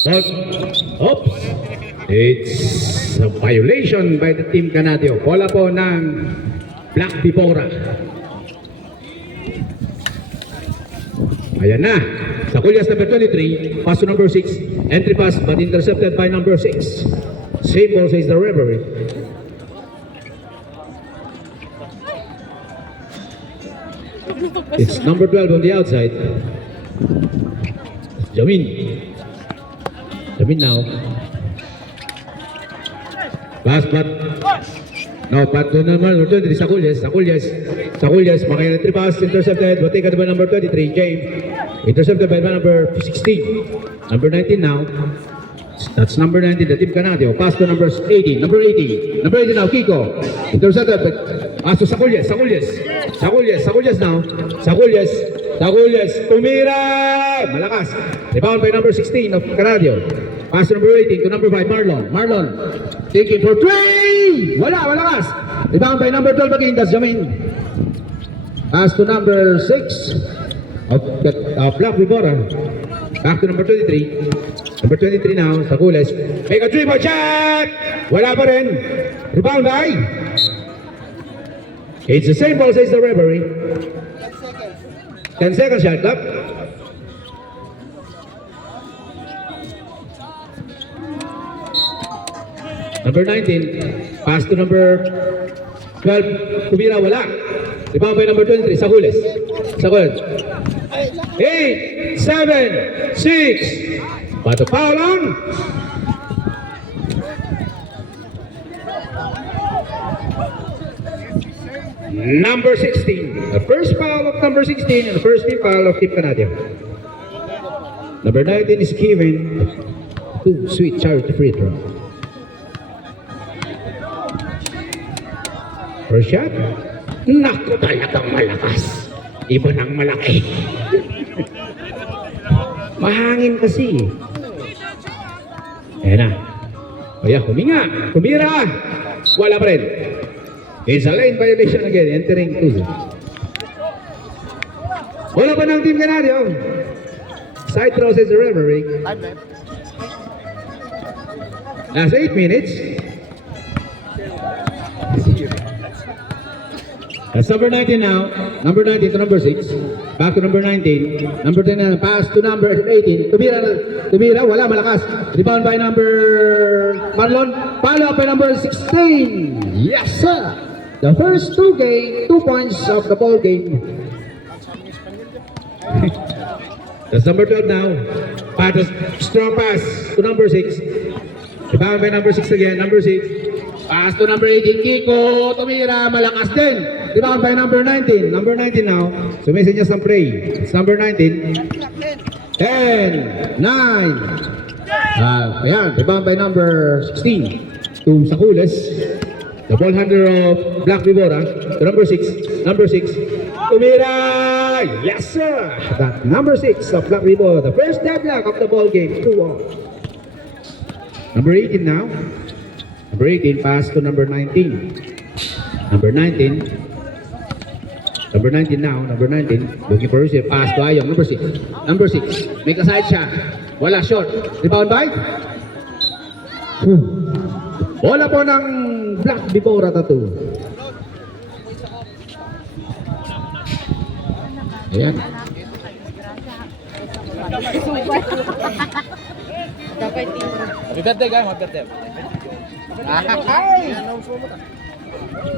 But, oops, it's a violation by the Team Canadio. Bola po ng Black Vipora. Ayan na. Saculias number 23, pass to number 6. Entry pass but intercepted by number 6. Same ball says the referee. It's number 12 on the outside. Jamin. Jamin now. Pass but no, but number 23, Saculias. Saculias, makaya entry pass, intercepted, but taken by number 23, James. Intercepted by number 16. Number 19 now. That's number 19, the Team Canadio. Pass to number 18. Number 18. Number 18 now, Kiko. Intercepted, but pass to Saculias. Saculias now. Saculias. Tumira! Malakas. Rebound by number 16 of Canadio. Pass to number 18 to number 5, Marlon. Taking for 3! Malakas. Rebound by number 12 again, that's Jamin. Pass to number 6 of Black Vipora. Back to number 23. Number 23 now, Saculias. Make a triple shot! Wala pa rin. Rebound by. It's the same ball, says the referee. 10 seconds shot clock. Number 19, pass to number 12, Tumira, wala. Rebound by number 23, Saculias. 8, 7, 6. But the foul on. Number 16. The first foul of number 16 and the first team foul of Team Canadio. Number 19 is Kevin. Two sweet charity free throw. First shot. Naku, talagang malakas. Iba ng malaki. Mahangin kasi. Ayan na. Ayan, huminga. Tumira. Wala pa rin. It's a lane violation again. Entering 2. Wala pa ng Team Canadio. Side throw says the referee. Last 8 minutes. That's number 19 now. Number 19 to number 6. Back to number 19. Number 10 pass to number 18. Tumira, wala, malakas. Rebound by number Marlon. Follow up by number 16. Yes, sir. The first 2 points of the ball game. That's number 12 now. Strong pass to number 6. Rebound by number 6 again. Number 6. Pass to number 18, Kiko. Tumira, malakas din. Rebound by number 19. Number 19 now. Sumisin niya sa play. It's number 19. 10, 9. Ayan, rebound by number 16. To Saculias. The ball handler of Black Vipora. To number 6. Number 6. Tumira! Yes, sir! That number 6 of Black Vipora. The first deadlock of the ball game. 2-all. Number 18 now. Number 18, pass to number 19. Number 19. Number 19 now. Number 19. Looking for receive. Pass to Ayong. Number 6. Number 6. Make a side shot. Wala, short. Rebound by? Bola po ng Black Vipora tattoo. Ayan.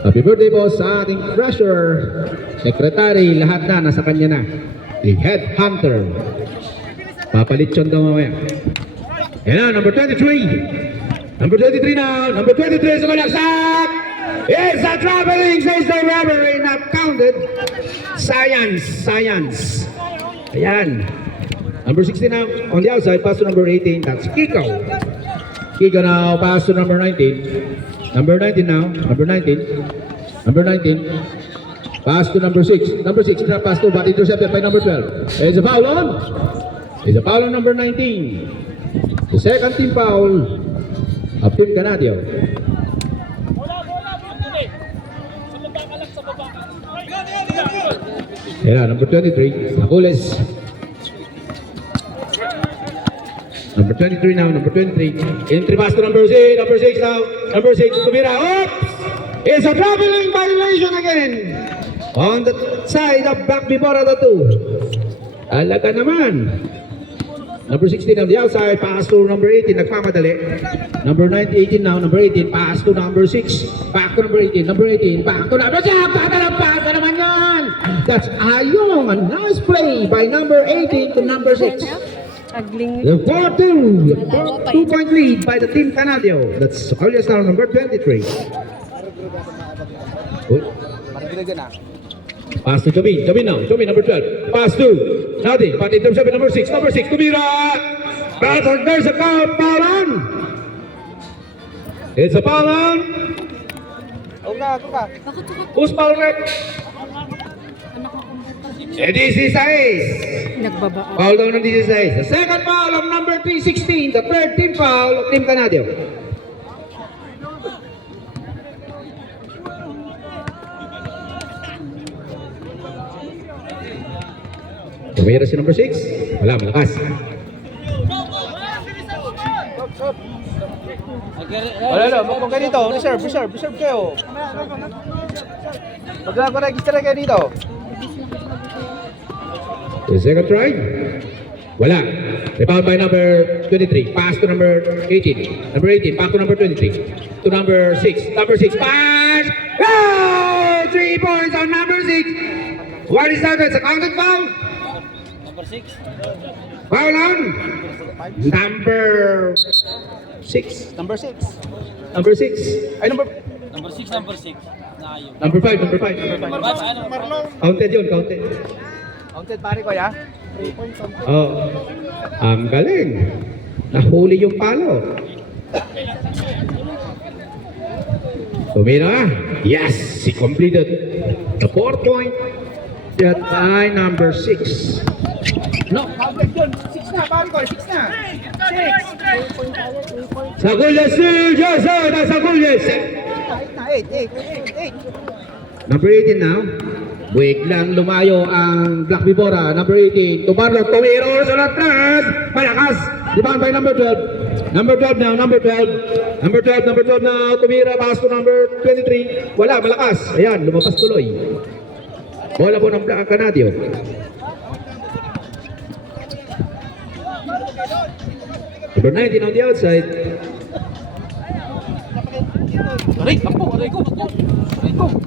Happy birthday po sa ating treasurer, secretary, lahat na nasa kanya na. The head hunter. Papalit yun daw mamaya. Ayan na, number 23. Number 23 now. Number 23 is a malaksak. It's a traveling, says the referee, not counted. Science. Ayan. Number 16 now on the outside, pass to number 18. That's Kiko. Kiko now, pass to number 19. Number 19 now. Number 19. Number 19. Pass to number 6. Number 6, not pass to, but intercepted by number 12. It's a foul on. It's a foul on number 19. The second team foul of Team Canadio. Yeah, number 23, Saculias. Number 23 now, number 23. Entry pass to number 6 now. Number 6, tumira. Oops! It's a traveling violation again. On the side of back before the 2. Alaga naman. Number 16 on the outside, pass to number 18, nagmamadali. Number 18 now, number 18, pass to number 6. Back to number 18, number 18, back to number 6. Tatalapasa naman yun! That's Ayong, a nice play by number 18 to number 6. The 4-2, 2-point lead by the Team Canadio. That's Carlos now, number 23. Good. Pass to Jobin now, Jobin number 12. Pass to nothing, but interception number 6, Tumira. But there's a foul on. It's a foul on. Who's foul red? This is Ais. Foul down on this is Ais. The second foul of number 316, the third team foul of Team Canadio. Tumira si number 6. Wala, malakas. Wala, magpong kayo dito. Reserve kayo. Mag-register kayo dito. The second try. Wala. Rebound by number 23. Pass to number 18. Number 18, back to number 23. To number 6. Number 6, pass! Oh! 3 points on number 6. What is that? It's a counted foul? Number 6. Foul on? Number 6. Number 6. Number 6. Ay, number 6. Naayos. Number 5, number 5. Counted yun, counted. Counted pare ko, ya? Oh, ang galing. Nahuli yung palo. Tumira. Yes, he completed the 4 point set by number 6. No, counted yun. 6 na, pare ko. 6 na. 6. Sagulles, Joseph, na Sagulles. 8. Number 18 now. Biglang lumayo ang Black Vibora. Number 18. Tumarlo, tumiro sa latras. Malakas. Rebound by number 12. Number 12 now, number 12. Number 12 now. Tumira, pass to number 23. Wala, malakas. Ayan, lumabas tuloy. Bola po ng Black Canadio. Number 19 on the outside. Aray, ako.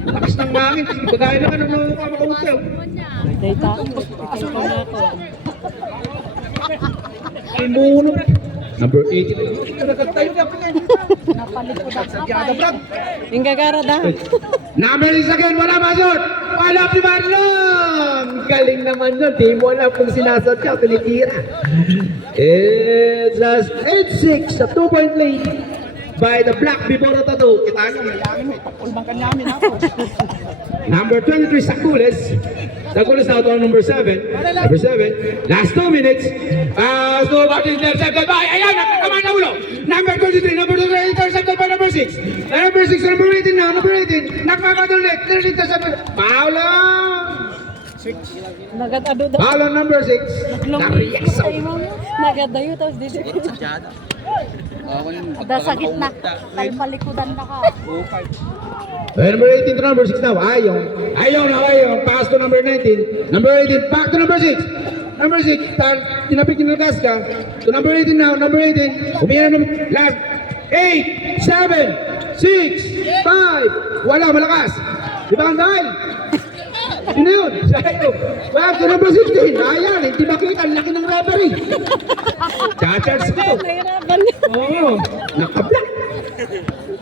Lakas ng mangin. Pagkaya naman ng mga makausap. Data. Ipasok na ako. Ay, muno. Number 18. Napalit ko dapat. Yung gagara da. Number 6 again. Wala masot. Wala si Marlon. Galing naman nun. Di mo alam kung sinasadya. Tinitira. It's just 8-6. A 2-point lead by the Black Vibora Tattoo. Kita nyo. Pagkulbang kanyamin ako. Number 23, Sakules. Sakules now to number 7. Number 7. Last 2 minutes. So, about intercepted by, ayan, nakakaman na ulo. Number 23, intercepted by number 6. Number 6, number 18 now, number 18. Nakakatulit, intercepted. Paulo! Nagad-ado daw. Paulo number 6. Nariyak sa ulo. Nagadayo tapos dito. Ada sa gitna. Palikudan na ka. Number 18 to number 6 now. Ayong. Pass to number 19. Number 18, back to number 6. Number 6, tinapik yung natas ka. To number 18 now, number 18. Umiyan ng last. 8, 7, 6, 5. Wala, malakas. Di ba ang dahil? Sino yun? Back to number 16. Ayan, hindi makita. Ang laki ng referee. Cha-charge ko. Nahirapan niya. Oo, nakablock.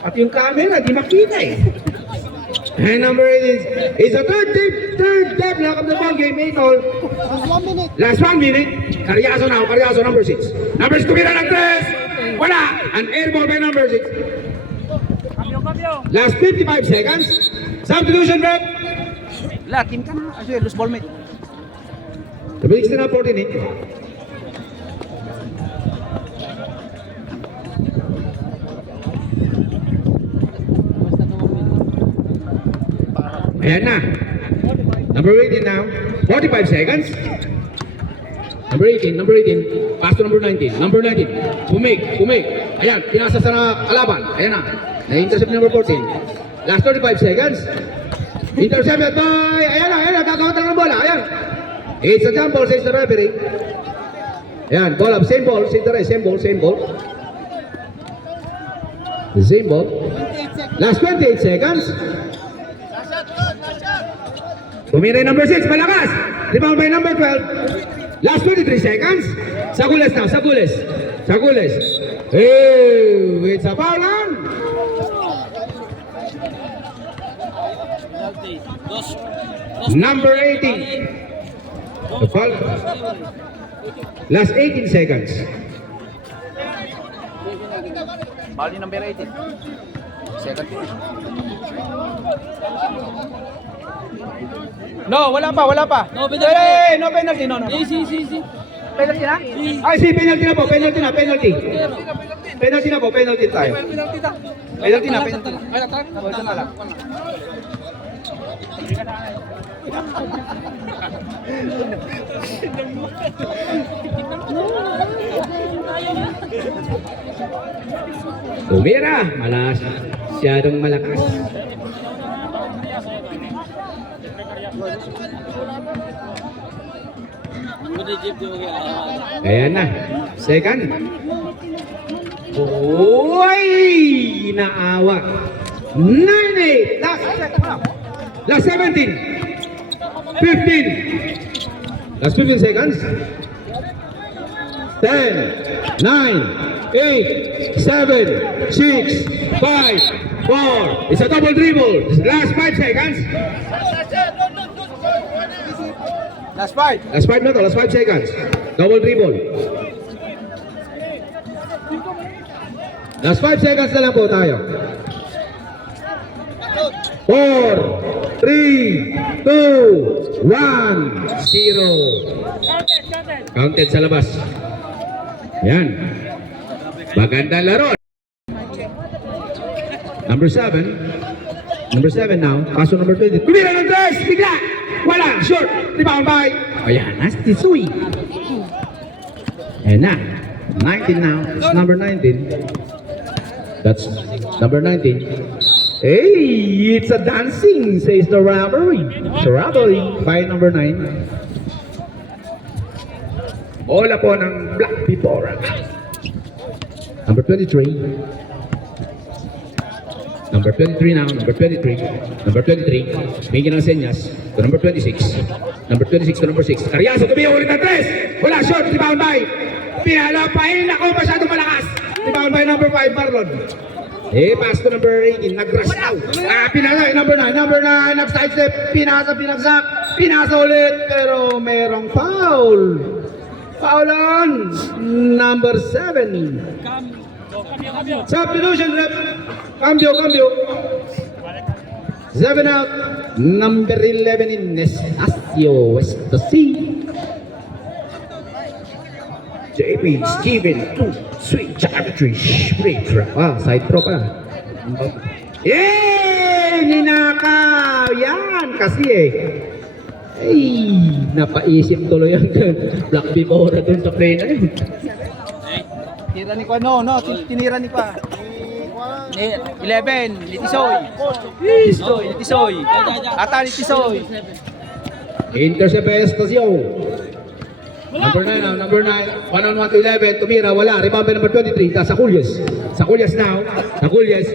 At yung camera, di makita eh. And number 8 is a third deadlock of the ball game, 8 all. Last 1 minute. Karyaso now, number 6. Number 6, tumira ng 3. Wala. An air ball by number 6. Last 55 seconds. Substitution, rep. La, team ka na. Ano yun, loose ball mate. Number 16 na 14. Ayan na. Number 18 now. 45 seconds. Number 18. Pass to number 19. Number 19. Pumig. Ayan, pinasa sa kalaban. Ayan na. Na-intercept number 14. Last 35 seconds. Intercepted by, ayan na, kakawat ng bola. Ayan. It's a jump ball, says the referee. Ayan, ball up. Same ball. Same ball. The same ball. Last 28 seconds. Tumira yung number 6, malakas. Rebound by number 12. Last 23 seconds. Sagules now, Sagules. Hey, it's a foul on. Penalty. Dos. Number 18. The foul. Last 18 seconds. Bali number 18. Second. No, wala pa. No penalty. Hey, no penalty, no. Si. Penalty na? Ay, si penalty na po, penalty. Penalty na po, penalty tayo. Penalty na. Ito na lang. Tumira, masyadong malakas. Pwede jeep di mo kaya. Ayan na, second. Uy, naawa. 9-8, last 17. 15. Last 15 seconds. 10, 9, 8, 7, 6, 5, 4. It's a double dribble. Last 5 seconds. Last 5. Last 5 na to, last 5 seconds. Double dribble. Last 5 seconds na lang po tayo. 4, 3, 2, 1, 0. Counted sa labas. Yan. Magandang laro. Number 7. Number 7 now. Kaso number 20. Tumira ng 3. Bigla. Wala. Short. Rebound by. Ayan. Nasty Sui. Ayan na. 19 now. It's number 19. That's number 19. Hey, it's a dancing, says the robbery. It's a robbery by number 9. Bola po ng Black People. Number 23. Number 23 now. Number 23. Number 23. Bigyan ng senyas. To number 26. Number 26 to number 6. Karyaso, tumiyo ulit ng 3. Wala, short. Rebound by. Pinalapain. Ako, masyadong malakas. Rebound by number 5, Marlon. Pass to number 18. Nag-rush now. Pinasa. Number 9. Number 9. Nag-sidestep. Pinagsak. Pinasa ulit. Pero merong foul. Foul on number 7. Substitution rep. Cambio. 7 out. Number 11 in Estacio West C. JP Steven 2 sweet geometry straight trap. Side throw pa. Ninakaw. Yan kasi napaisip tuloy ang Black Bibora dun sa play na yun. Tinira ni Kwa, tinira ni Kwa. 11, Litisoy. Ata Litisoy. Intercept by Estacio. Number 9 now, number 9. 1-on-1 to 11. Tumira, wala. Rebound by number 23. Saculias now. Saculias.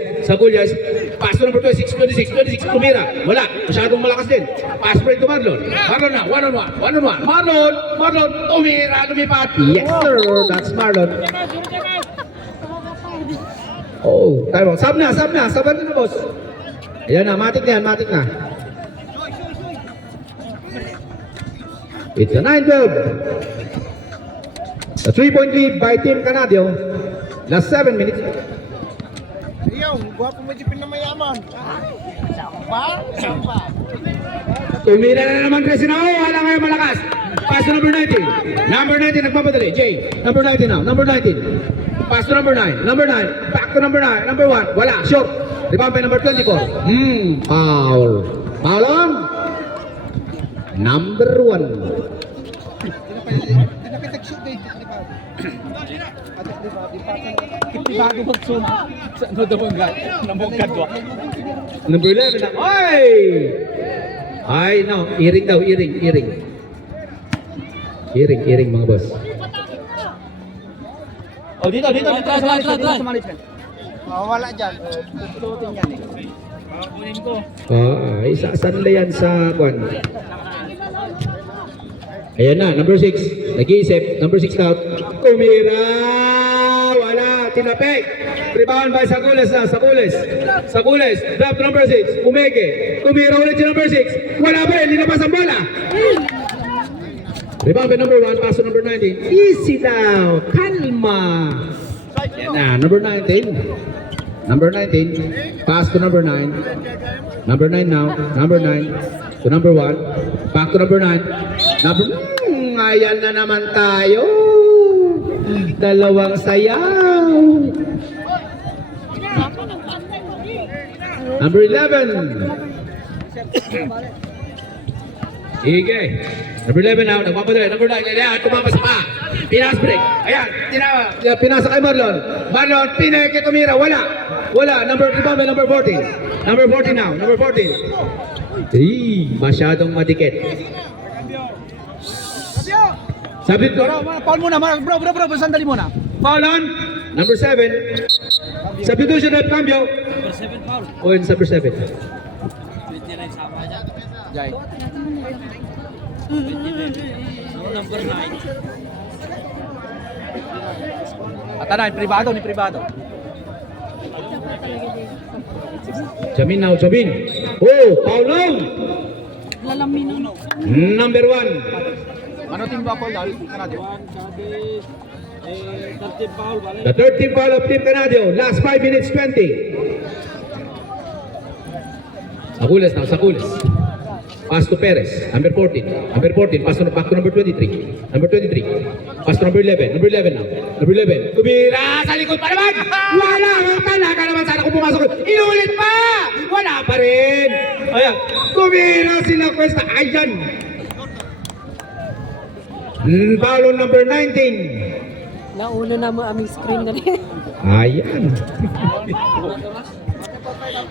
Pass to number 26. Tumira. Wala. Masyadong malakas din. Pass break to Marlon. Marlon na. 1-on-1. Marlon. Tumira. Lumipat. Yes, sir. That's Marlon. Oh, tayo. Sab na. Saban na, boss. Ayan na. Matik na. It's a 9-12. A 3-point lead by Team Canadio. Last 7 minutes. Guwapo mo dipin na mayaman. Tumira na naman kasi na. Wala ngayon malakas. Pass to number 19. Number 19 nagpapadali. Jay. Number 19 now. Number 19. Pass to number 9. Number 9. Back to number 9. Number 1. Wala. Short. Rebound by number 24. Foul. Foul on. Number 1. Bago mag-zoom. Sa ano daw ang gat? Namugad wa. Number 11 na. Ay, no. Iring daw, iring. Iring, mga boss. Oh, dito. Sa management. Mawala dyan. Tututin yan eh. Isasanla yan sa kwan. Ayan na, number 6. Nag-iisip. Number 6 out. Kumira! Wala! Tinapik! Rebound by Sakules na. Sakules. Drop to number 6. Umeke. Kumira ulit si number 6. Wala pa rin. Nilabas ang bola. Rebound by number 1. Pass to number 19. Easy now. Kalma. Yan na. Number 19. Number 19. Pass to number 9. Number 9 now. Number 9 to number 1. Back to number 9. Ayan na naman tayo. Dalawang sayaw. Number 11. Sige. Number 11 now. Nagpapadali. Number 9. Ayan. Tumamasa pa. Pinas break. Ayan. Pinasa kay Marlon. Marlon. Pinay kay Tumira. Wala. Number 14. Number 14 now. Number 14. Masyadong madikit. Sabit ko. Paul muna. Bro. Sandali muna. Foul on. Number 7. Substitution at cambio. Number 7 foul. O in number 7. 29 sama aja. Jai. So, number 9. Atanan, privado. Jamin now, Jamin. Oh, foul on. Lalamin. Number 1. Ano team ba Paul? Dahil Canada. 13 foul, balik. The 13th foul of Team Canadio. Last 5 minutes 20. Sakules now, Sakules. Pass to Perez. Number 14. Pass to back to number 23. Pass to number 11. Number 11 now. Number 11. Kumira sa likod pa naman. Wala. Talaga naman sana kung pumasok. Inulit pa. Wala pa rin. Ayan. Kumira sila Cuesta. Ayan. Foul on number 19. Nauna na mo aming screen na rin. Ayan.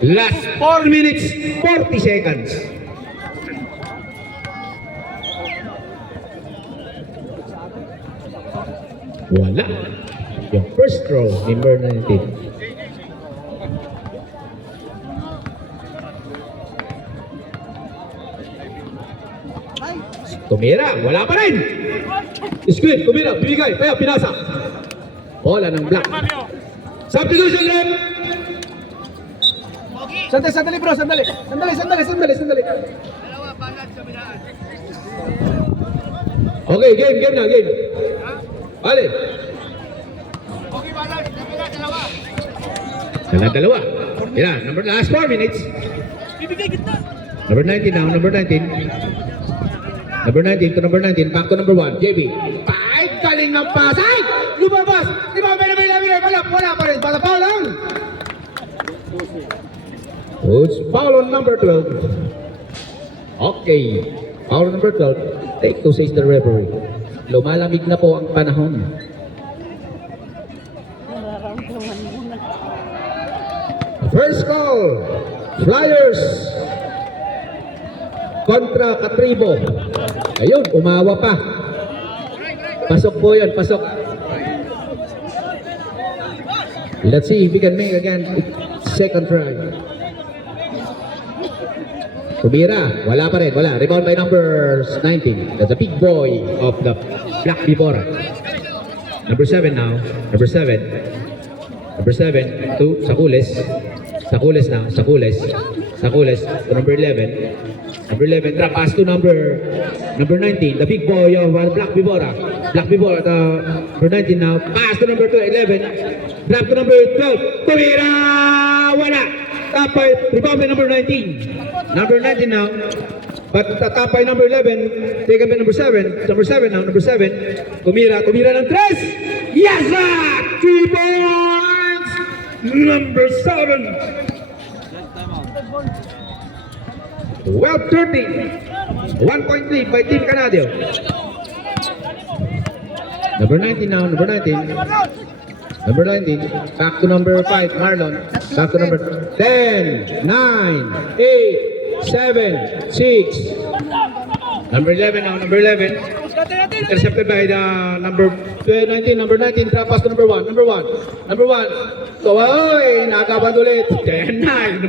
Last 4 minutes, 40 seconds. Wala. Yung first throw, number 19. Tumira, wala pa rin. Squid, tumira, bibigay, kaya pinasa. Bola ng black. Substitution rep. Sandali bro, sandali. Okay, game na. Bale. Dalawa. Yeah, last 4 minutes. Number 19 now, number 19. Number 19 to number 19, back to number 1, JB. Ay, galing ng pass. Ay, lumabas. Di ba, may wala pa rin. Basta foul lang. It's foul on number 12. Okay. Foul on number 12. Take to says the referee. Lumalamig na po ang panahon. Nararamdaman mo na. First call. Flyers. Kontra Katribo. Ayun, umawa pa. Pasok po yun, pasok. Let's see if we can make again. Second try. Tumira, wala pa rin, wala. Rebound by number 19. That's a big boy of the Black Vibora. Number 7 now. Number 7 to Sakules. Sakules to number 11. Number 11, drop pass to number 19, the big boy of Black Vibora. Number 19 now, pass to number 11, drop to number 12, Tumira! Wala! Tapay, rebound by number 19. Number 19 now, but tapay number 11, taken by number 7 now, number 7, Tumira ng 3! Yes! 3 points! Number 7! 12-30. 1 point lead by Team Canadio. Number 19 now, number 19. Number 19, back to number 5, Marlon. Back to number 10, 9, 8, 7, 6. Number 11 now, number 11. Intercepted by the number 19, number 19, drop pass to number 1, number 1. Number 1. So, oy, nakakapan ulit. 10, 9.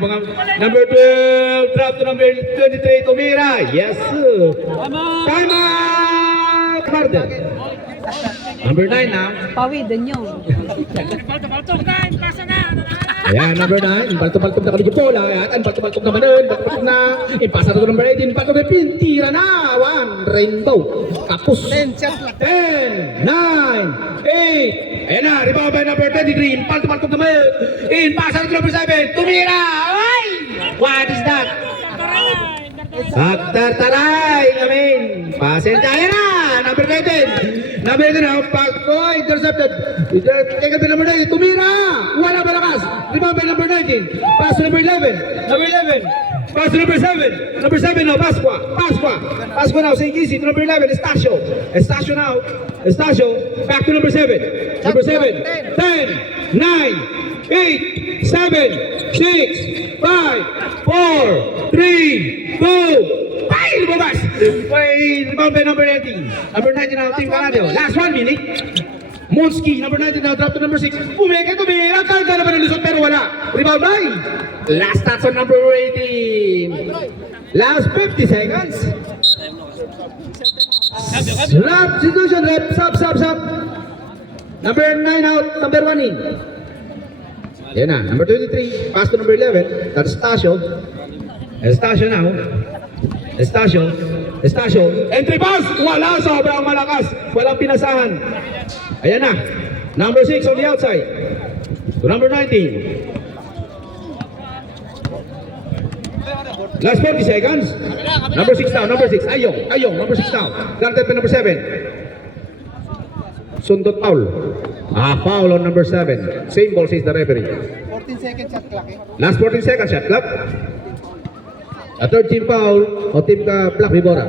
Number 12, drop to number 23, Tumira. Yes, sir. Time out! Marder. Number 9 now. Pawidan nyo. Ayan, number 9. Balto-baltog na kami bola. Ayan, balto-baltog naman nun. Balto-baltog na. Ipasa na to number 18. Balto na pintira na. 1. Rainbow. Kapus. 10, 9, 8. Ayan na. Rebound by number 23. Balto-baltog naman. Ipasa na to number 7. Tumira. Ay! What is that? Taray namin. Pasensya na. Number 19. Number 19 na. Oh, intercepted. Take up the number 9. Tumira. Wala malakas. Rebound by number 19. Pass to number 11. Number 11. Pass to number 7. Number 7 now. Pasqua. Pasqua now. St. Easy to number 11. Estacio. Estacio now. Estacio. Back to number 7. Number 7. 10. 9. 8. 7. 6. 5. 4. 3. 2. Ay, lumabas! Rebound by number 19. Number 19 now, Team Canado. Last 1 minute. Monski, number 19 now, drop to number 6. Tumira. Karga naman ng lusot pero wala. Rebound by. Last touch on number 18. Last 50 seconds. Rap, situation, rap, sub. Number 9 out, number 1 in. Yan na, number 23, pass to number 11. That's Estacio. Estacio now. Estacio. Entry pass! Wala, sobrang malakas. Walang pinasahan. Ayan na. Number 6 on the outside. To number 19. Last 40 seconds. Number 6 now, number 6. Ayong, number 6 now. Guarded by number 7. Sundot foul. Foul on number 7. Same ball says the referee. 14 seconds shot clock eh. Last 14 seconds, shot clock. A third team foul o team ka Black Vibora.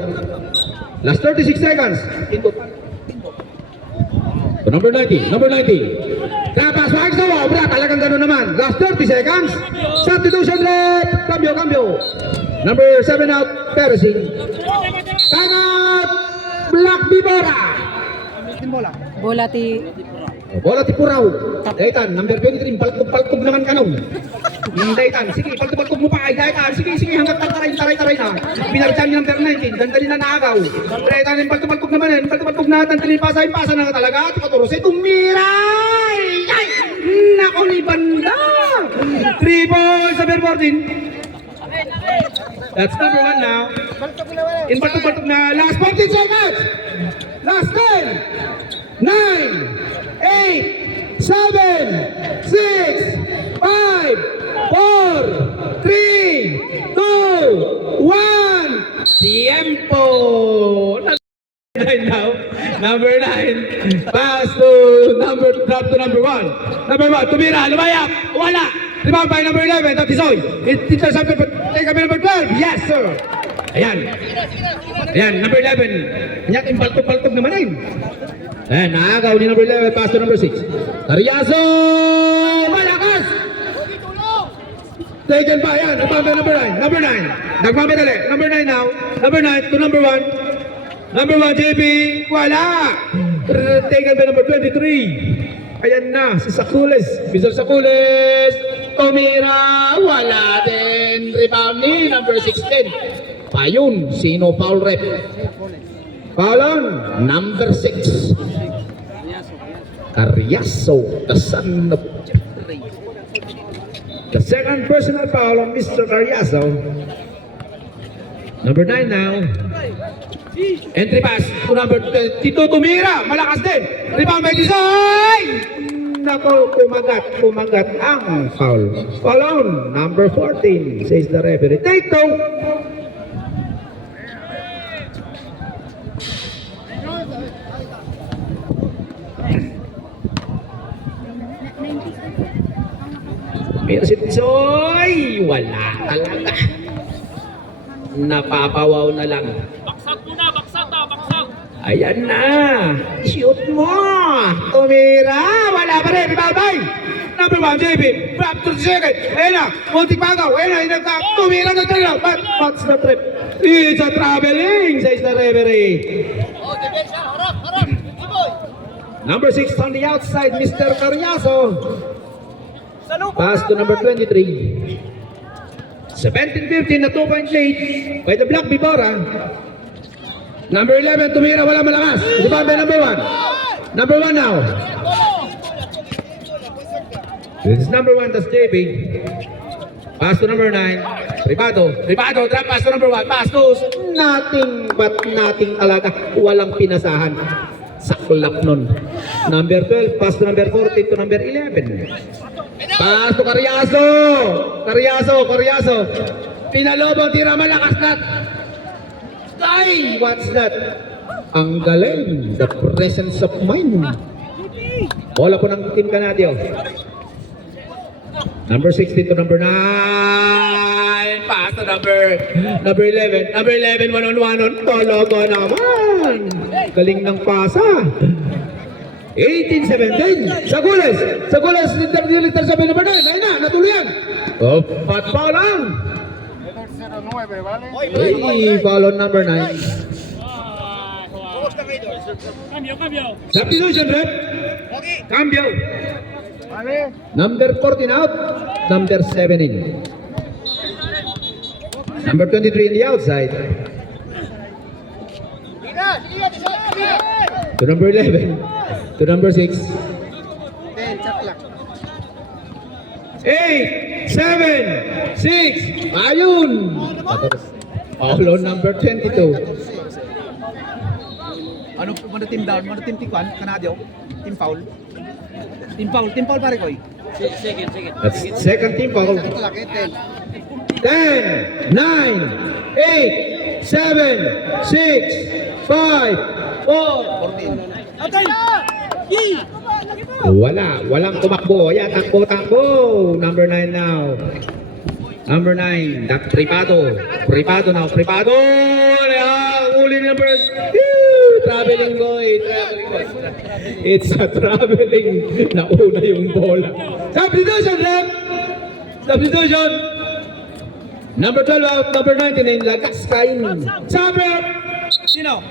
Last 36 seconds. So number 19. Tapos wag sa obra, talagang gano'n naman. Last 30 seconds. Substitution rep. Cambio. Number 7 out, Percy. Time out, Black Vibora. Bola ti... Bola ti Puraw. Daytan, number 23, palkog naman kanon. Yung Daytan, sige, palkog mo pa kay Daytan. Sige, hanggang taray na. Pinalitan niya number 19, dandali na naagaw. Daytan, yung palkog naman, palkog na, dandali pasa na talaga. Tikaturo sa tumiray! Ay! Nako ni banda! 3 balls sa Berbortin. That's number 1 now. In palkog na, last 14 seconds! Last 10! 9, 8, 7, 6, 5, 4, 3, 2, 1. Tiempo! Now, number 9. Pass to drop to number 1. Number 1, tumira, lumayap, wala. Rebound by number 11, that is all. Intercepted, take up number 12. Yes, sir. Ayan, number 11. Ayan, impaltog-paltog naman yun. Ayan, naagaw ni number 11, pass to number 6. Tariaso! Malakas! Taken pa, ayan, nagpapay number 9. Number 9. Nagmamadali. Number 9 now. Number 9 to number 1. Number 1, JP. Wala! Taken by number 23. Ayan na, si Sakules. Mr. Sakules. Tumira. Wala din. Rebound ni number 16. Payun. Sino foul rep? Foul on number 6. Carriazo, the son of Jeffrey. The second personal foul on Mr. Carriazo. Number 9 now. Entry pass to number 22, tumira. Malakas din. Rebound by design. Nako, kumagat ang foul. Foul on number 14, says the referee. Take 2. Pero si Tisoy, wala talaga. Napapawaw na lang. Baksak muna, baksak. Ayan na. Shoot mo. Tumira. Wala pa rin. Rebound. Number 1, JB. Drop to the second. Ayan na. Muntik pagaw. Ayan na. Tumira na tayo. But what's the trip? It's a traveling, says the referee. Number 6 on the outside, Mr. Carriazo. Pass to number 23. 17-15 na 2-point lead by the Black Vibora. Number 11, tumira, wala malakas. Di ba by number 1? Number 1 now. This is number 1, that's JB. Pass to number 9. Privado, drop pass to number 1. Pass to nothing but nothing talaga. Walang pinasahan. Saklap nun. Number 12, pass to number 14 to number 11. Pass to Carriazo. Carriazo. Pinalobong tira malakas na. Ay, what's that? Ang galing. The presence of mind. Bola po ng Team Canadio. Number 16 to number 9. Pass to number 11. Number 11, one-on-one on Tologo naman. Galing ng pasa. 18-17. Sagules. Liter sa number 9. Ayun na, natuloyan. Oh, foul lang. Hey, foul on number 9. Substitution, rep. Cambio. Number 14 out, number 7 in. Number 23 in the outside. To number 11, to number 6. 10, shot clock. 8, 7, 6. Ayun. Foul on number 22. Ano team down? Ano team tikwan? Kanadyo? Team foul? Team foul pare ko. Second. That's second team foul. Shot clock, 10. 10, 9, 8, 7, 6, 5, 4. Atay! Walang tumakbo. Ayan, takbo. Number 9 now. Number 9, that Privado now. Privado! Uli numbers. Traveling boy. It's a traveling. Nauna yung bola. Substitution, rep! Substitution! Number 12 out, number 19 in Lagaskain. Saber! Sino?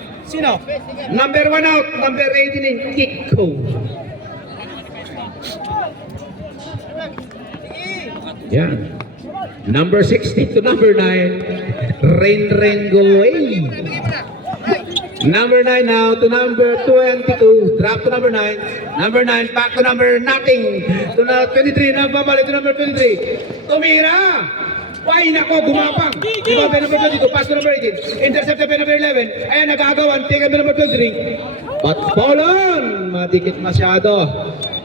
Number 1 out, number 18 in Kiko. Yan. Number 16 to number 9. Rain go away. Number 9 now to number 22. Drop to number 9. Number 9 back to number nothing. To na 23. Nababalik to number 23. Tumira! Why nako, gumapang. Diba by number 22, pass to number 18. Intercepted by number 11. Ayan, nagagawan. Taken by number 23. But foul on. Madikit masyado.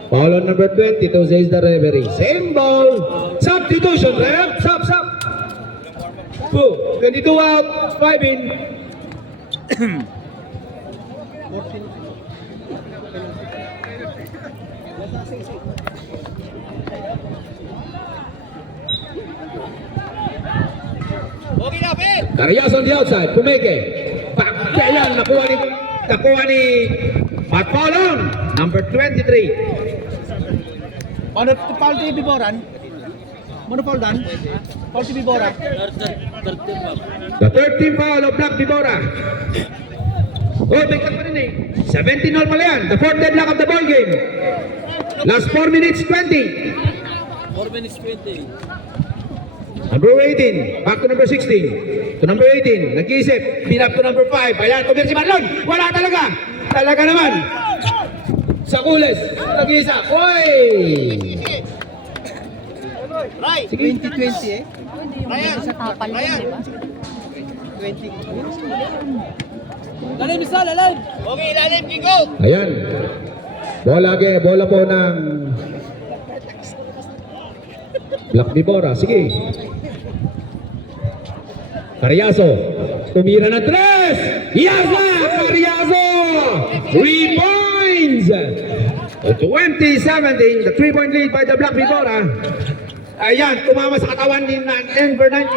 Foul on number 22 says the referee. Same ball. Substitution, ref. Sub. 22 out, 5 in. Carriazo on the outside, Pumeke. Ayan, nakuha ni Pat foul on, number 23. Ano foul ti Biboran? Ano foul dan? Foul ti Bibora. Third team foul. The third team foul of Black Vibora. Oh, may cut pa rin eh. 17 all pala yan. The fourth deadlock of the ball game. Last 4 minutes 20. 4 minutes 20. Number 18, back to number 16. To number 18, nag-iisip. Pin up to number 5. Ayan, kumir si Marlon. Wala talaga. Talaga naman. Sakules, nag-iisa. Oy! Sige. 20-20 eh. Sa tapal yun, di ba? 20. Lalim isa, lalim! Ayan. Bola po ng Black Vibora. Sige. Carriazo. Tumira na 3. Yes na! Carriazo! 3 points! 20-17. The 3-point lead by the Black Vibora. Ayan, tumama sa katawan ni number 19.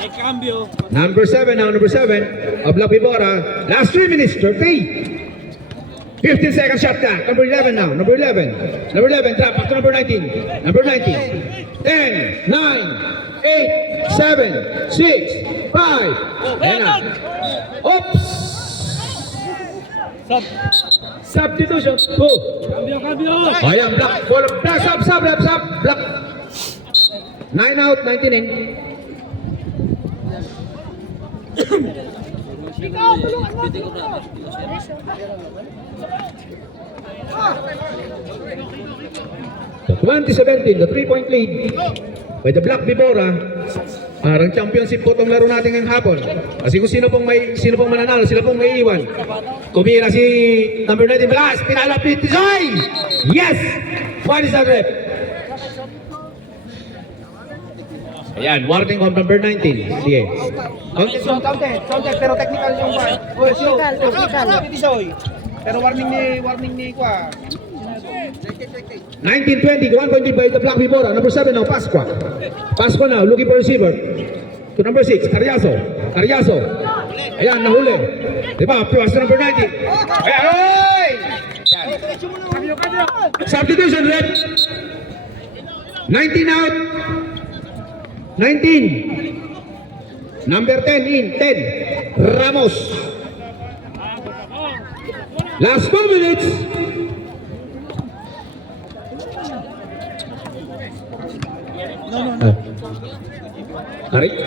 Ay cambio. Number 7 now, number 7 of Black Vibora. Last 3 minutes, 30. 15 seconds shot clock. Number 11 now, number 11. Number 11, drop back to number 19. Number 19. 10, 9, 8, 7, 6, 5. Ayan na. Oops! Sub. Substitution. Go. Cambio. Ayan, black. Ball of black. Sub. Black. 9 out, 19 in. Pwede ko na. The 2017, the 3-point lead by the Black Vibora. Parang championship po itong laro natin ngayong hapon. Kasi kung sino pong mananalo, sila pong may iwan. Kumira si number 19 Blas, pinalapit ni Zoy! Yes! What is that rep? Ayan, warning on number 19. Sige. Counted, pero technical yung bar. Oh, slow. Technical. Pero warning ni Kwa. 19-20, 1 point lead by the Black Vibora. Number 7 now, Pasqua. Pasqua now, looking for receiver. To number 6, Carriazo. Ayan, nahuli. Diba, pass to number 19. Ayan, oy! Substitution, rep. 19 out. 19. Number 10 in, 10. Ramos. Last 2 minutes.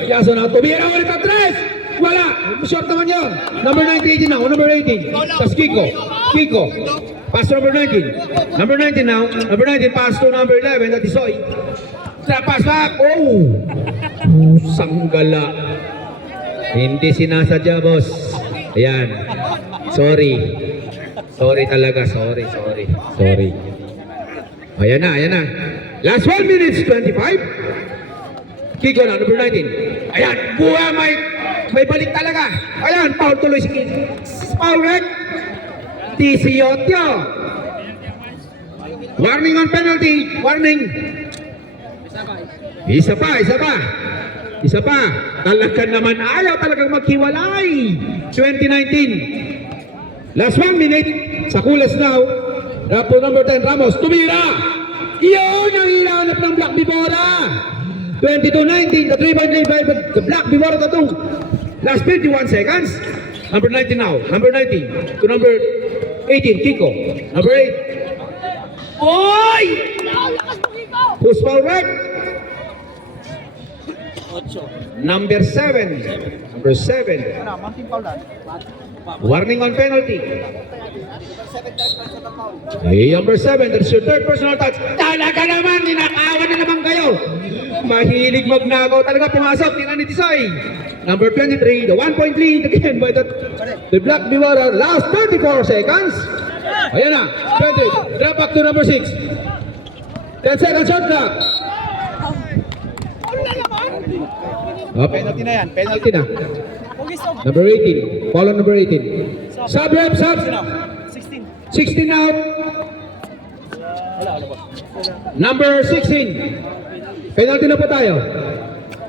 Yaso na, tumira ulit ang 3! Wala! Short naman yun! Number 19 now, number 18. Tas Kiko. Pass to number 19. Number 19 now, number 19 pass to number 11, that is Soy. Pass back! Oh! Sanggala. Hindi sinasadya, boss. Ayan. Sorry talaga, sorry. Ayan na. Last 1 minute 25. Kiko na, number 19. Ayan, buha, may balik talaga. Ayan, foul tuloy si foul rec. TCO. Warning on penalty. Warning. Isa pa. Talagang naman ayaw talagang maghiwalay. 2019. Last 1 minute. Sakulas now. Rapo number 10, Ramos. Tumira. Iyon ang hinahanap ng Black Vibora. 22-19, the 3-point lead by the Black Vibora Tattoo. Last 51 seconds. Number 19 now. Number 19 to number 18, Kiko. Number 8. Oy! Who's foul red? 8. Number 7. Number 7. Mountain foul dan. Warning on penalty. Hey, number 7, that's your third personal touch. Talaga naman, ninakawan na naman kayo. Mahilig magnakaw talaga, pumasok, ni Tisoy. Number 23, the 1-point lead again by the Black Vibora. Last 34 seconds. Ayan na, 20, drop back to number 6. 10 seconds shot clock. Penalty na yan, Penalty na. Number 18, follow number 18. Sub. 16 out. Number 16. Penalty na po tayo.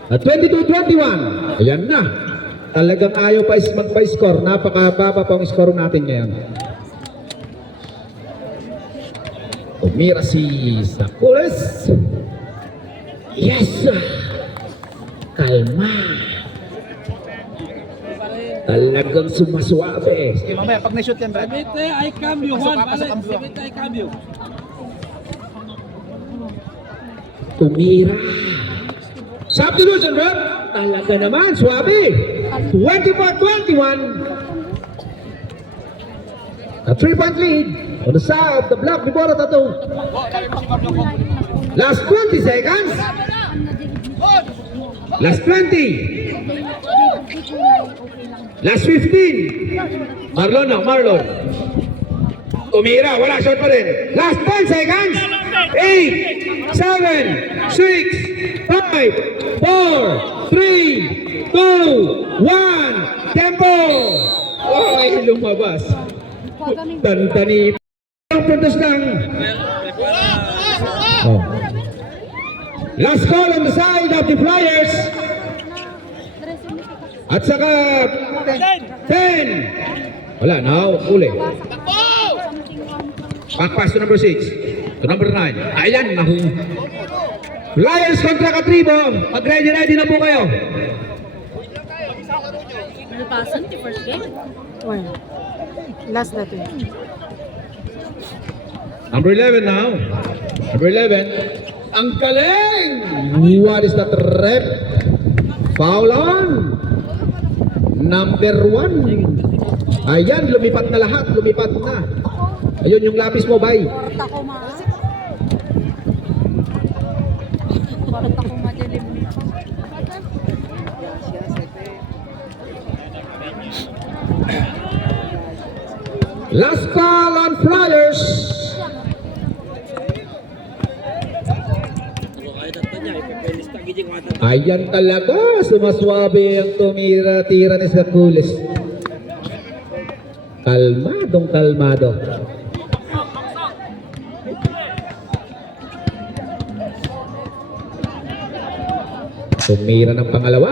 At 22-21. Ayan na. Talagang ayaw pa magpa-score. Napakababa pa ang score natin ngayon. Umira si Sakules. Yes! Kalma. Talagang sumaswabe. Okay, mamaya pag na-shoot yan, Brad. Sebete ay cambio, Juan. Vale, sebete ay cambio. Tumira. Substitution, Rob. Talaga naman, swabe. 24-21. A 3-point lead on the side of the Black Vibora Tattoo. Last 20 seconds. Last 20. Last 15. Marlon. Tumira, wala, shot pa rin. Last 10 seconds. 8, 7, 6, 5, 4, 3, 2, 1. Tempo! Ay, lumabas. Tantani. Ang puntos ng... Oh. Last call on the side of the Flyers. At saka 10. Wala, now, uli. Backpass to number 6. To number 9. Ayan, nahu. Lions kontra Katribo. Mag-ready na po kayo. Nalpasan ti first game. Well, last na to. Number 11 now. Number 11. Ang galing! What is that rep? Foul on. Number 1. Ayan, lumipat na lahat. Lumipat na. Ayun yung lapis mo, bay. Porta ko ma. Porta ko madilim. Last call on Flyers. Ayan talaga. Sumaswabe ang tumira-tira ni Sakulis. Kalmadong kalmado. Tumira ng pangalawa.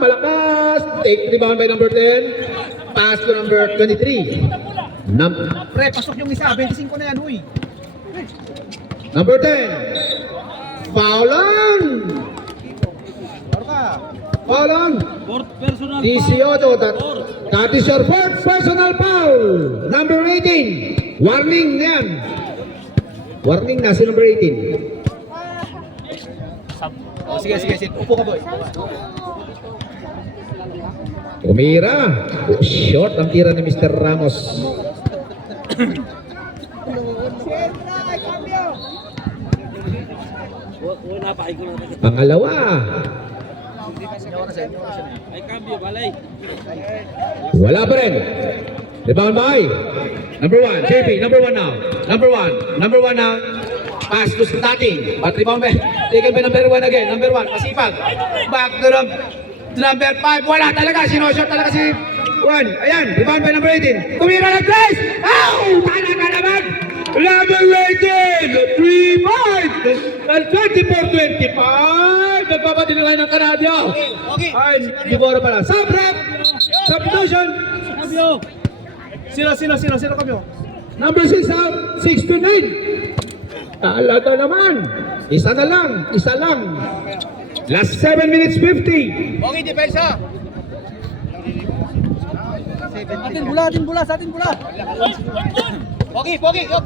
Malakas. Take rebound by number 10. Pass to number 23. Pre, pasok yung isa. 25 na yan, uy. Number 10. Foul on. Baro ka. Foul on. Fourth personal 18. That is your fourth personal foul. Number 18. Warning na yan. Warning na si number 18. Oh, sige. Upo ka, boy. Tumira. Short ang tira ni Mr. Ramos. Wala pa ay ko na. Pangalawa. Ay cambio, balay. Wala pa rin. Rebound by number 1. JP, number 1 now. Number 1 now. Pass to starting. But rebound by. Taken by number 1 again. Number 1. Masipag. Back to number 5. Wala talaga. Sinushot talaga si 1. Ayan. Rebound by number 18. Tumira ng 3. Ow! Talaga naman. Number 18. 3-5. And 24-25. Nagpapadinilan ng Kanadyo. Okay. Ay, di ba pala. Sub-rep. Substitution. Cambio. Sino kami? Number 6 out. 6-9. Talaga naman. Isa lang. Last 7 minutes 50. Okay, depensa. Atin bula. Pogi. Yup.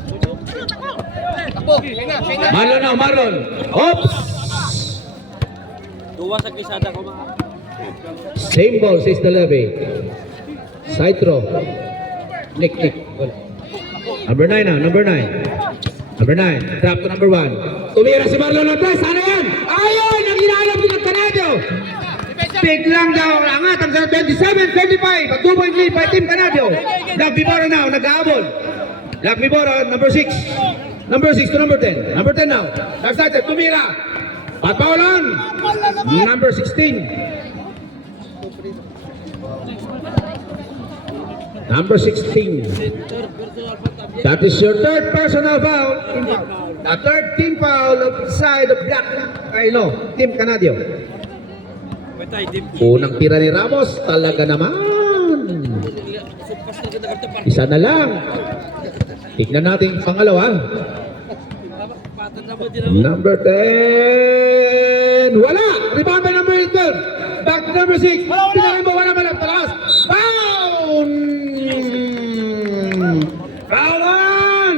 Takbo. Kaya na. Marlon. Oops. Duwa sa kisada ko mga. Same ball, says the levy. Side throw. Nick. Number 9 now, number 9. Drop to number 1. Tumira si Marlon Lopez. Ano yan? Ayun! Ang inaalap ng Kanadyo. Biglang daw angat ang 27-25. A 2-point lead by Team Kanadyo. Nagbibora now, nag-aabol. Nagbibora, number 6. Number 6 to number 10. Number 10 now. Nag-started, tumira. Patpaulan. Number 16. Number 16. That is your third personal foul. The third team foul of the side of Black. Team Kanadyo. Betay dim. Unang tira ni Ramos, talaga naman. Isa na lang. Tignan natin pangalawa. Patan na ba din Number 10. Wala! Rebound by number 12. Back to number 6. Pinalin mo, wala malap. Talas. Foul! Foul on!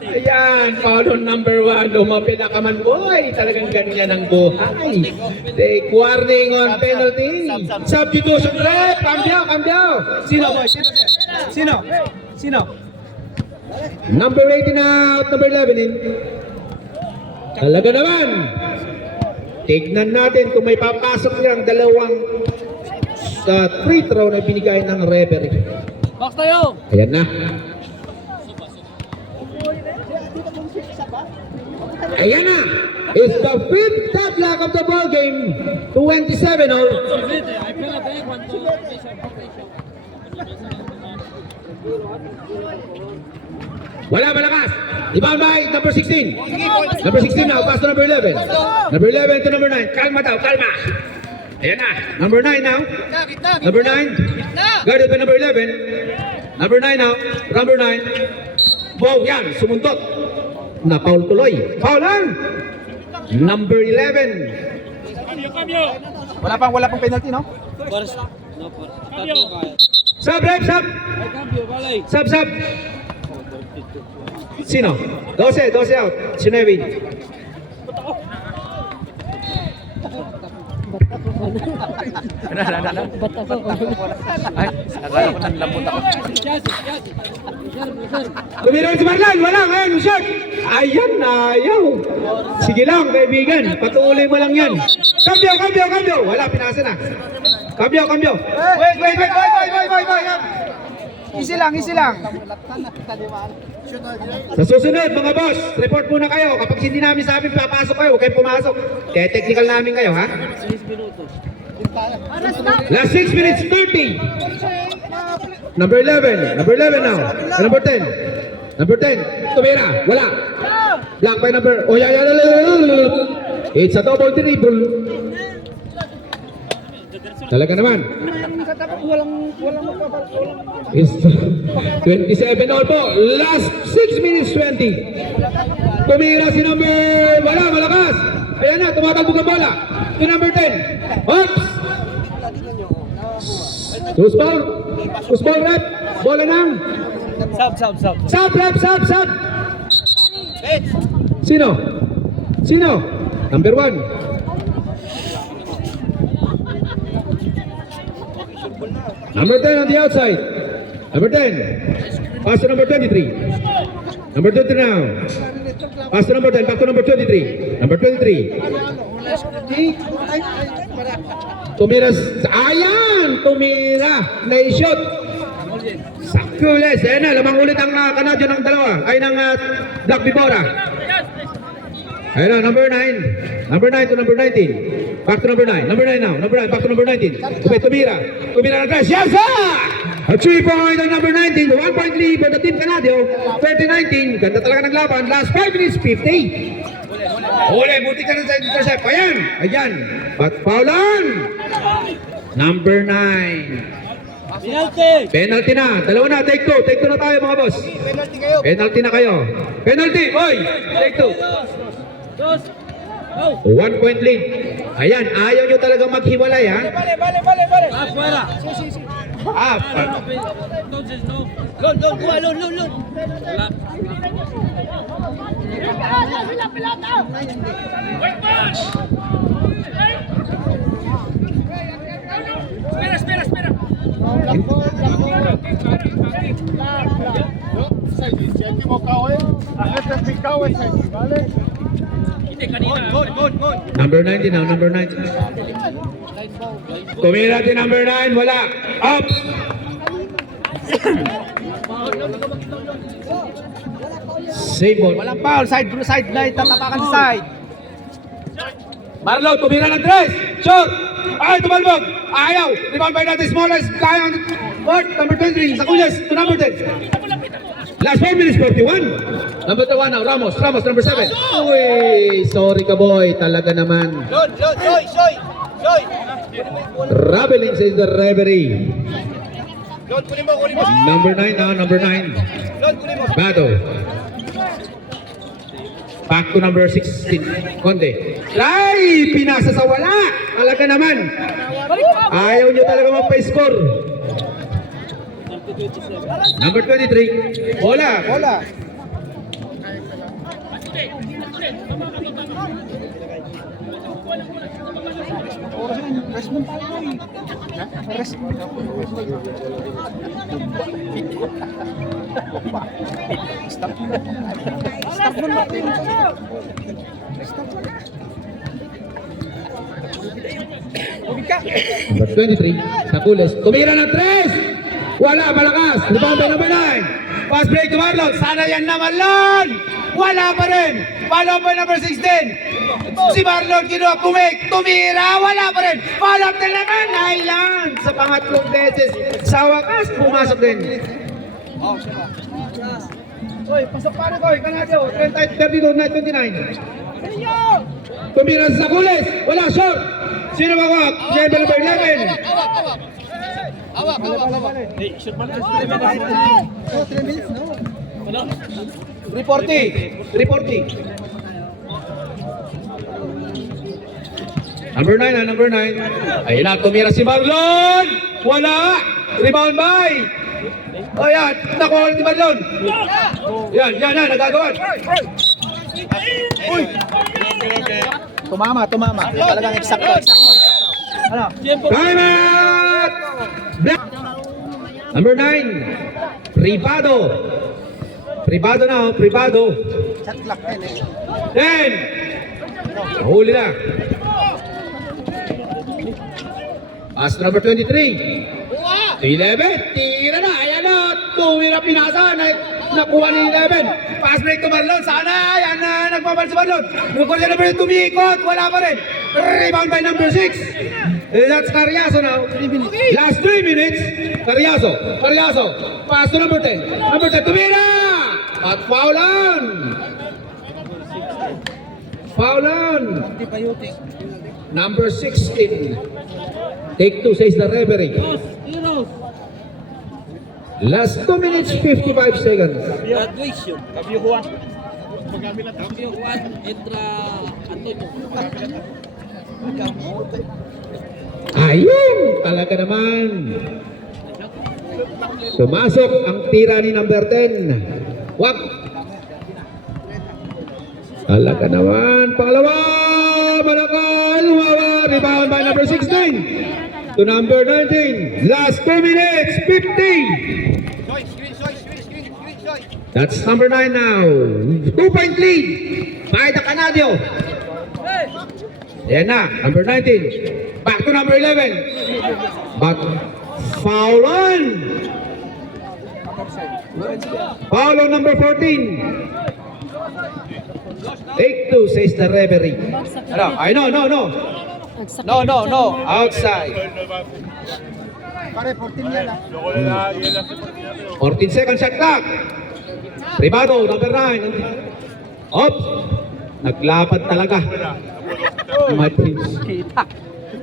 Ayan, foul on number 1. Lumapit na kaman, boy. Talagang ganyan ang buhay. Take warning on penalty. Substitution rep. Cambio. Sino, boy? Sino? Number 18 out, number 11 in. Talaga naman. Tignan natin kung may papasok niyang dalawang sa free throw na binigay ng referee. Box tayo. Ayan na. Ayan na. It's the fifth shot clock of the ball game. 27 all. I feel like one to Wala malakas. Rebound by number 16. Number 16 now. Pass to number 11. Number 11 to number 9. Kalma daw, kalma. Ayan na. Number 9 now. Number 9. Guarded by number 11. Number 9 now. Number 9. Wow, yan. Sumundot. Na-foul tuloy. Foul lang. Number 11. Wala pang penalty, no? Pares. No, pares. Tatlo kaya. Sub, rep, sub. Ay, cambio, balay. Sub, sub. Sino? 12 out. Sino yung win? Ba't ako? Ay, akala ko nang lambot ako. Tumiran si Marlan. Wala. Ngayon, shot. Ayan, ayaw. Sige lang, kaibigan. Patuloy mo lang yan. Cambio. Wala, pinasa na. Cambio. Wait. Easy lang. Sa susunod, mga boss, report muna kayo. Kapag hindi namin sabi, papasok kayo. Huwag kayong pumasok. Kaya technical namin kayo, ha? Last 6 minutes, 30. Number 11 now. Number 10. Tumira. Wala. Block by number. Oh, yeah. It's a double dribble. Talaga naman. Is 27 all po. Last 6 minutes 20. Tumira si number. Wala, malakas. Ayan na, tumatalbog ang bola. Si number 10. Oops! Kusball rep. Bola nang. Sub. Sub rep. Sino? Number 1. Number 10 on the outside. Number 10. Pass to number 23. Number 23 now. Pass to number 10. Back to number 23. Number 23. Tumira. Ayan! Tumira. Na-shot. Sakules. Ayan na. Lamang ulit ang kanadyo ng dalawa. Ay ng Black Vibora. Ayan na. Number 9. Number 9 to number 19. Back to number 9. Number 9 now. Number 9. Back to number 19. Okay, Tumira. Tumira na press. Yes, sir! A 3-point on number 19. 1-point lead for the Team Canadio. 30-19. Ganda talaga ng laban. Last 5 minutes, 50. Uli, buti ka na sa intercept. Ayan. Patpaulan. Number 9. Penalty na. Dalawa na. Take 2. Take 2 na tayo, mga boss. Penalty na kayo. Penalty. Boy. Take 2. 1-point lead. Ayan, ayaw nyo talagang maghiwalay, ha? Afuera. Ah, Entonces, no. Lon. Wala. number 19 now, number 19. Tumira din number 9, wala. Up! Save ball. Walang foul. Side line. Tatapakan sa side. Marlo, tumira ng 3. Shot! Ay, tumalbog! Ayaw! Rebound by natin, smallest. Kaya ang court, number 23. Sakulyas to number 10. Last 4 minutes, 41. Number 1 now, Ramos, number 7. Uy, sorry ka boy, talaga naman. Soy. Traveling says the referee. Lon, kunin mo. Number 9 now, number 9. Lon, kunin mo. Bato. Back to number 16. Conde. Ay, pinasa sa wala. Talaga naman. Ayaw nyo talaga magpa-score. Number 23. Bola. Rest mo tayo. Rest mo. Stop mo natin. Number 23. Sakules. Tumira ng 3. Wala, malakas. Rebound by number 9. Pass break to Marlon. Sana yan naman lang. Wala pa rin. Follow by number 16. Si Marlon kinuha, pumik. Tumira. Wala pa rin. Follow up na naman. Island. Sa pangatlong beses. Sa wakas, pumasok din. Oy, pasok pare ko. Kanadyo. 32, 29. Tumira sa Sakules. Wala, short. Sino makuha? Number 11. Hawak, hawak, hawak. Hey, shoot man. 3 minutes, no? 340. 340. Number 9, number 9. Ayun na, tumira si Marlon. Wala. Rebound by. O yan, nakuha ulit si Marlon. Yan, nagagawan. Tumama. Talagang eksakto. Ano? Time out! Black. Number 9. Privado. Privado na, privado. Shot clock 10 eh. 10. Nahuli na. Pass number 23. 11. Tira na. Ayan na. Tumira pinasa. Nakuha ni 11. Pass break to Marlon. Sana. Ayan na. Nagpapal si Marlon. Nagpapal si number 2. Tumikot. Wala pa rin. Rebound by number 6. That's Carriazo now. Last 3 minutes. Carriazo. Pass to number 10. Number 10. Tumira. At foulan. Number 16. Take 2 says the referee. Last 2 minutes 55 seconds. Graduation. Cambio Juan. Cambio Juan. Entra Antonio. Ayun! Talaga naman. Sumasok ang tira ni number 10. Wag! Talaga naman. Pangalawa! Malakal! Huwawa! Rebound by number 16 to number 19. Last 2 minutes 50. Soy. That's number 9 now. 2-point lead by the Canadio. Ayan na, number 19. Back to number 11. But foul on. Foul on number 14. Take 2 says the referee. Ano? Ay, no. Nagsakit No. Outside. Pare, 14 yan ah. 14 seconds shot clock. Privado, number 9. Oops. Naglapad talaga. Matins.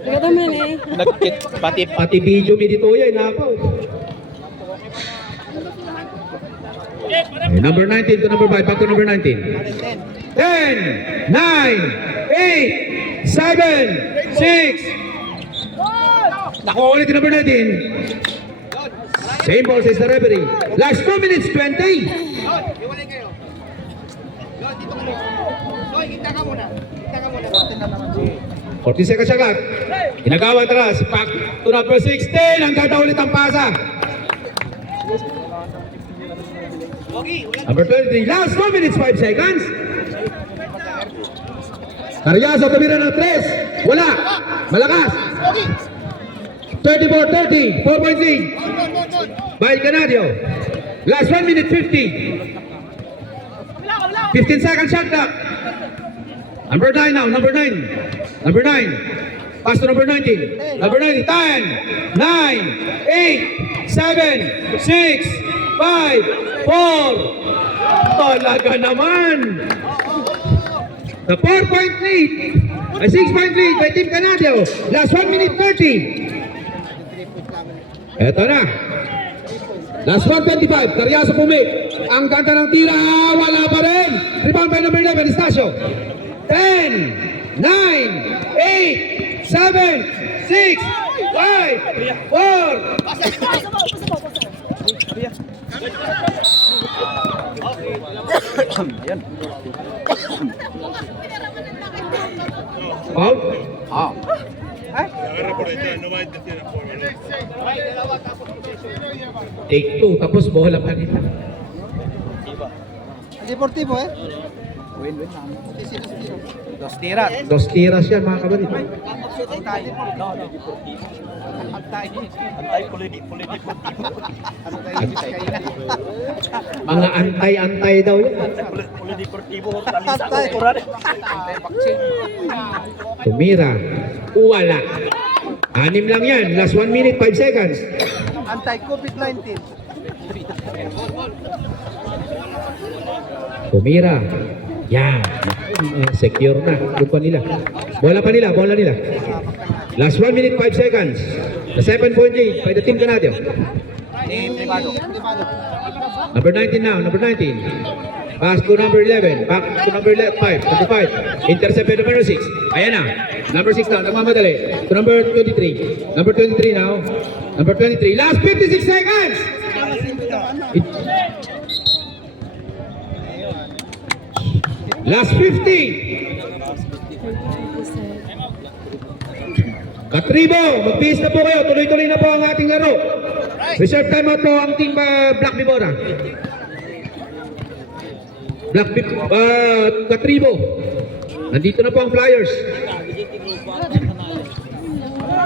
Kaya naman eh. Nagkit, Pati video mi dito yan, nakaw. Number 19 to number 5, back to number 19. 10, 9, 8, 7, 6. Nakuha ulit yung number 19. Same ball says the referee. Last 2 minutes 20. Iwalay kayo. Lord, dito ka muna. Soy, kita ka muna. 40 seconds siya clock. Inagawa talas. Back to number 16. Ang ganda ulit ang pasa. Number 23. Last 2 minutes 5 seconds. Carriazo tumira ng 3. Wala. Malakas. 34-30. 4-point lead. By Canadio. Last 1 minute 50. 15 seconds shot clock. Number 9 now. Number 9. Number 9. Pass to number 19. Number 19. 10, 9, 8, 7, 6, 5, 4. Talaga naman. The 4-point lead. A 6-point lead by Team Canadio. Last 1 minute 30. Eto na. Last 1:25. Carriazo pumik. Ang ganda ng tira. Wala pa rin. Rebound by number 11. Estacio. 10, 9, 8, 7, 6, 5, 4. Out. Take 2. Tapos bola pa nila. Deportivo eh. Win-win lang. Dos tiras. Dos tiras yan mga kabalit. Mga antay-antay daw yan. Tumira. Wala. 6 lang yan. Last 1 minute 5 seconds. Anti-COVID-19. Tumira. Yan. Secure na. Doon pa nila. Bola pa nila. Bola nila. Last 1 minute 5 seconds. The 7-point lead by the Team Canadio. Number 19 now, number 19. Pass to number 11. Back to number 5. Number 5. Intercept by number 6. Ayan na. Number 6 now. Nagmamadali. To number 23. Number 23 now. Number 23. Last 56 seconds. Last 50. Katribo, mag-bihis na po kayo. Tuloy-tuloy na po ang ating laro. Reserve timeout po ang team Black Bibora. Katribo. Nandito na po ang Flyers.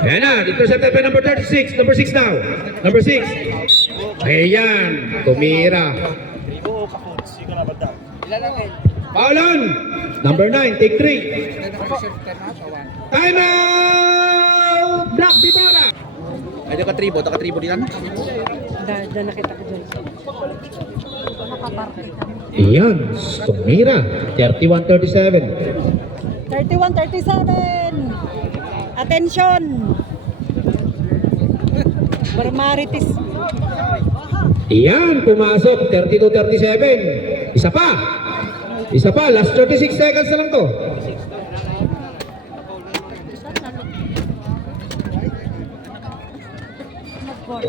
Ayan na, intercepted by number 36. Number 6 now. Number 6. Ayan, tumira. Paulan. Number 9, take 3. Time out! Black Bibora. Ay, katribo din. Da nakita ko dyan. Ayan, tumira. 31-37. 31-37. Attention. Barbarities. Ayan, pumasok. 32-37. Isa pa. Isa pa. Last 36 seconds na lang to.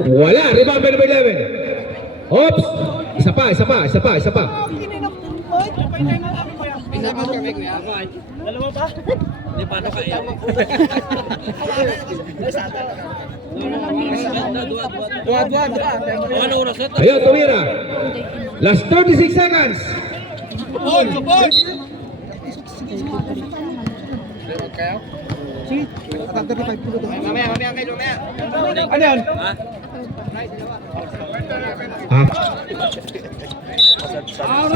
Wala. Rebound by number 11. Oops. Isa pa. Dalawa ba? Hindi pa ano kaya. Dua. Ano oras ito? Ayun, tumira. Last 36 seconds. Mamaya kayo, mamaya. Ano yan? Ah.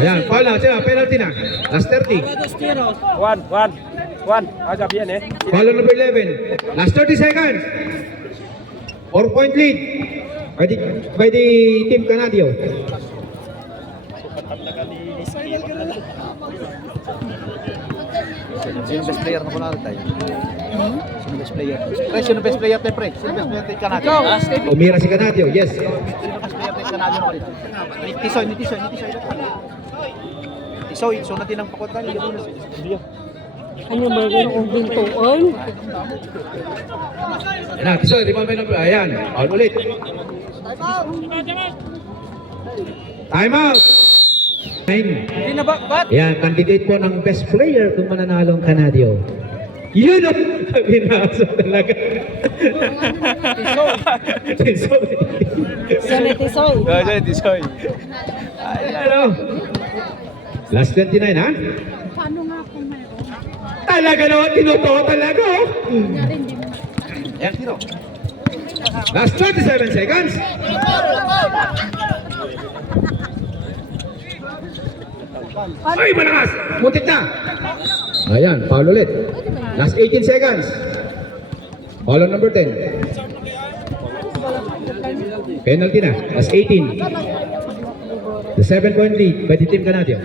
Ayan, foul na. Sila, penalty na. Last 30. One. Agap yan eh. Foul on number 11. Last 30 seconds. 4-point lead by the Team Canadio. Sino best player na pala tayo? Sino best player? Sino best player tayo, pre? Sino best player tayo Canadian? Umira si Canadio, yes. Sino best player tayo Canadian ako dito? Tisoy. Tisoy, so natin ang pakuntan. Ano ba yun kung bintuon? Ayan na, Tisoy, rebound by number. Ayan, foul ulit. Time out. Hindi na ba? Ayan, candidate po ng best player kung mananalo ang Canadio. Yun ang binasa talaga. Tisoy. Siyempre, Tisoy. Tisoy. Ay, ano? Last 29, ha? Paano nga kung mayroon? Talaga naman, tinuto talaga, oh. Kunyari, hindi mo. Yan, tiro. Last 27 seconds. Ay, malakas! Muntik na! Ayan, foul ulit. Last 18 seconds. Foul on number 10. Penalty na. Last 18. The 7-point lead by the Team Canadio.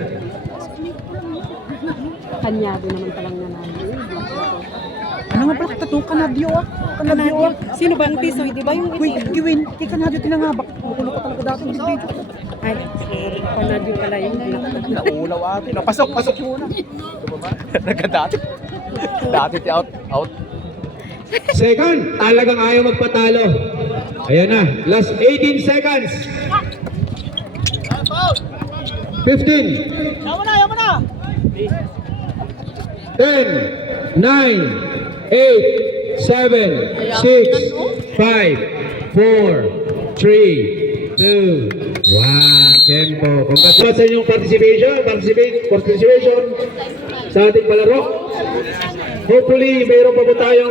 Kanyado naman palang nanalo. Ano nga pala tattoo? Canadian ah. Kanadio. Sino ba ang Tisoy? Di ba yung Kiwin. Kay Canadian tinangabak. Kukulo ka talaga dati sa video. Ay, Kanadio pala yung Naulaw ate. Pasok muna. Diba ba? Nagkadati. Dati out. Second, talagang ayaw magpatalo. Ayan na. Last 18 seconds. 15. Yaman na. 10, 9, 8, 7, 6, 5, 4, 3, 2, 1. Tempo. Congratulations sa inyong participation sa ating palaro. Hopefully, mayroon pa po tayong